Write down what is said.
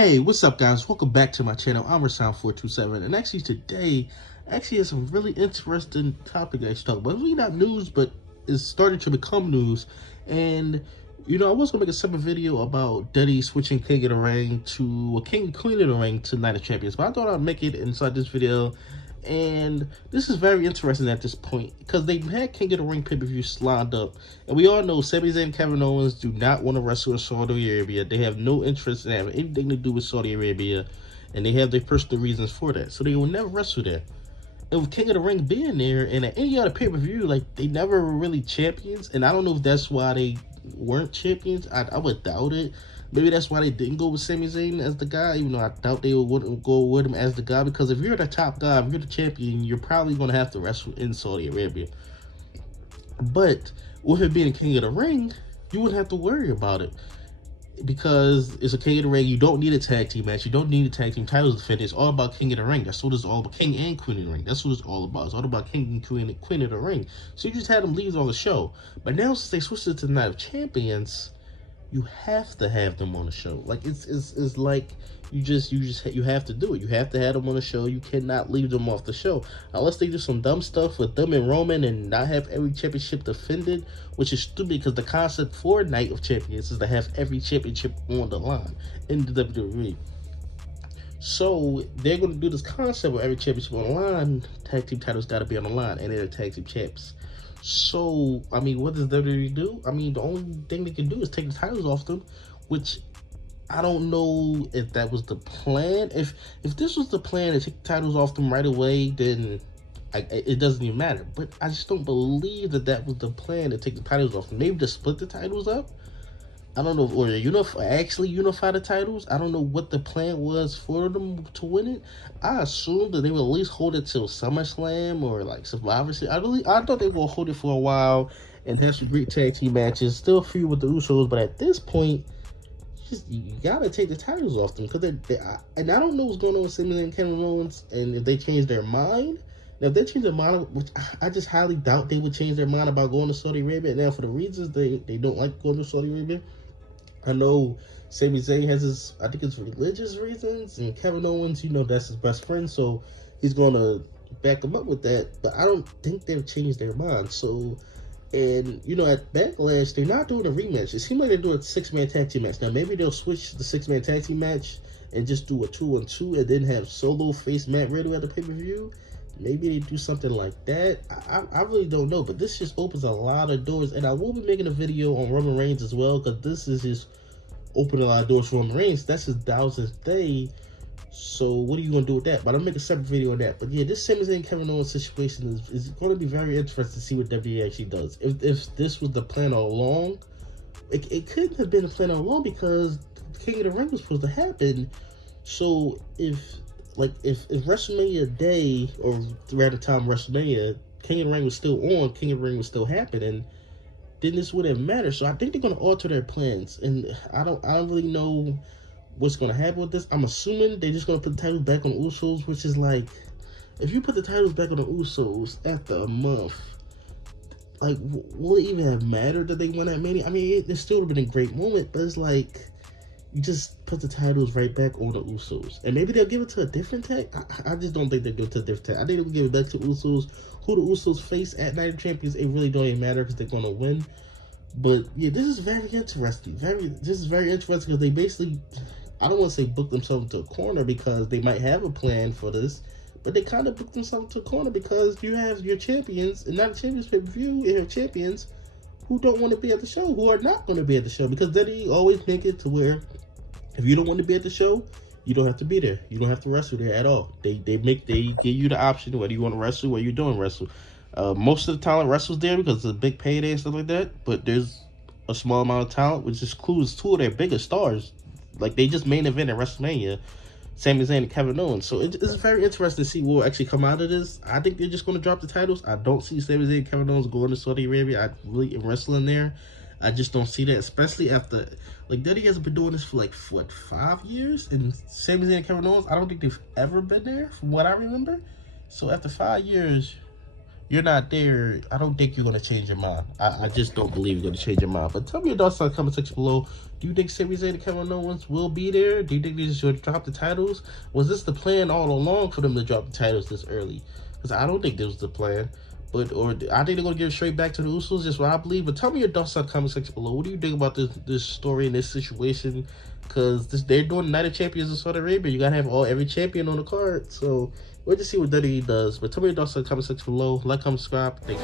Hey, what's up guys? Welcome back to my channel. I'm Rasound427, and actually today has some really interesting topic I should talk about. It's really not news, but it's starting to become news. And I was gonna make a separate video about Diddy switching King of the Ring to King and Queen of the Ring to Night of Champions, but I thought I'd make it inside this video. And this is very interesting at this point because they've had King of the Ring pay-per-view lined up, and we all know Sami Zayn and Kevin Owens do not want to wrestle in Saudi Arabia. They have no interest in having anything to do with Saudi Arabia, and they have their personal reasons for that, so they will never wrestle there. And with King of the Ring being there, and at any other pay-per-view, like, they never were really champions, and I don't know if that's why they weren't champions. I would doubt it. Maybe that's why they didn't go with Sami Zayn as the guy, even though I doubt they wouldn't go with him as the guy, because if you're the top guy, if you're the champion, you're probably going to have to wrestle in Saudi Arabia. But with it being King of the Ring, you wouldn't have to worry about it, because it's a King of the Ring. You don't need a tag team match. You don't need a tag team titles defense. It's all about King of the Ring. That's what it's all about. King and Queen of the Ring. That's what it's all about. It's all about King and Queen of the Ring. So you just had them leave on the show. But now since they switched it to the Night of Champions, you have to have them on the show. Like, it's like you have to do it. You have to have them on the show. You cannot leave them off the show unless they do some dumb stuff with them and Roman and not have every championship defended, which is stupid because the concept for Night of Champions is to have every championship on the line in the WWE. So they're going to do this concept where every championship on the line, tag team titles got to be on the line, and they're tag team champs. So, I mean, what does WWE do? I mean, the only thing they can do is take the titles off them, which I don't know if that was the plan. If this was the plan to take the titles off them right away, then it doesn't even matter. But I just don't believe that was the plan to take the titles off them. Maybe to split the titles up. I don't know, or actually unify the titles. I don't know what the plan was for them to win it. I assumed that they would at least hold it till SummerSlam or like Survivor Series. I thought they were gonna hold it for a while and have some great tag team matches, still feud with the Usos. But at this point, you gotta take the titles off them, because and I don't know what's going on with Sami Zayn and Kevin Owens, and if they change their mind. Now, if they change their mind, which I just highly doubt they would change their mind about going to Saudi Arabia. Now, for the reasons they don't like going to Saudi Arabia, I know Sami Zayn has his, I think it's religious reasons, and Kevin Owens, that's his best friend, so he's going to back him up with that, but I don't think they've changed their mind. So, and, at Backlash, they're not doing a rematch. It seems like they're doing a six-man tag team match. Now, maybe they'll switch the six-man tag team match and just do a 2-on-2 and then have Solo face Matt Riddle at the pay-per-view. Maybe they do something like that. I really don't know, but this just opens a lot of doors, and I will be making a video on Roman Reigns as well, because this is just opening a lot of doors for Roman Reigns. That's his 1000th day, so what are you going to do with that? But I'll make a separate video on that. But yeah, this Sami Zayn Kevin Owens situation is going to be very interesting to see what WWE actually does. If this was the plan all along, it couldn't have been a plan all along, because King of the Ring was supposed to happen. So if WrestleMania Day, or around the time of WrestleMania, King of the Ring was still on, King of the Ring was still happening, then this wouldn't matter. So I think they're going to alter their plans, and I don't really know what's going to happen with this. I'm assuming they're just going to put the titles back on the Usos, which is like, if you put the titles back on the Usos after a month, like, will it even have mattered that they won that Mania? I mean, it still would have been a great moment, but it's like, you just put the titles right back on the Usos. And maybe they'll give it to a different tag. I just don't think they'll give it to a different tag. I think they'll give it back to Usos. Who the Usos face at Night of Champions, it really don't even matter, because they're going to win. But yeah, this is very interesting. This is very interesting, because they basically, I don't want to say book themselves into a corner, because they might have a plan for this, but they kind of booked themselves into a corner, because you have your champions, and not a champions pay-per-view, you have champions who don't want to be at the show, who are not going to be at the show, because they always make it to where if you don't want to be at the show, you don't have to be there. You don't have to wrestle there at all. They give you the option whether you want to wrestle, whether you don't wrestle. Most of the talent wrestles there because it's a big payday and stuff like that, but there's a small amount of talent, which includes two of their biggest stars. Like, they just main event at WrestleMania, Sami Zayn and Kevin Owens. So it's very interesting to see what will actually come out of this. I think they're just going to drop the titles. I don't see Sami Zayn and Kevin Owens going to Saudi Arabia. I really am wrestling there. I just don't see that, especially after, like, Diddy hasn't been doing this for, like, what, 5 years? And Sami Zayn and Kevin Owens, I don't think they've ever been there, from what I remember. So after 5 years, you're not there, I don't think you're going to change your mind. I just don't believe you're going to change your mind. But tell me your thoughts in the comment section below. Do you think Sami Zayn and Kevin Owens will be there? Do you think they just should drop the titles? Was this the plan all along for them to drop the titles this early? Because I don't think this was the plan. Or I think they're going to give it straight back to the Usos, just what I believe. But tell me your thoughts in the comment section below. What do you think about this story and this situation? Because they're doing Night of Champions in Saudi Arabia. You got to have every champion on the card. So we'll just see what WWE does. But tell me your thoughts in the comment section below. Like, comment, subscribe. Thanks.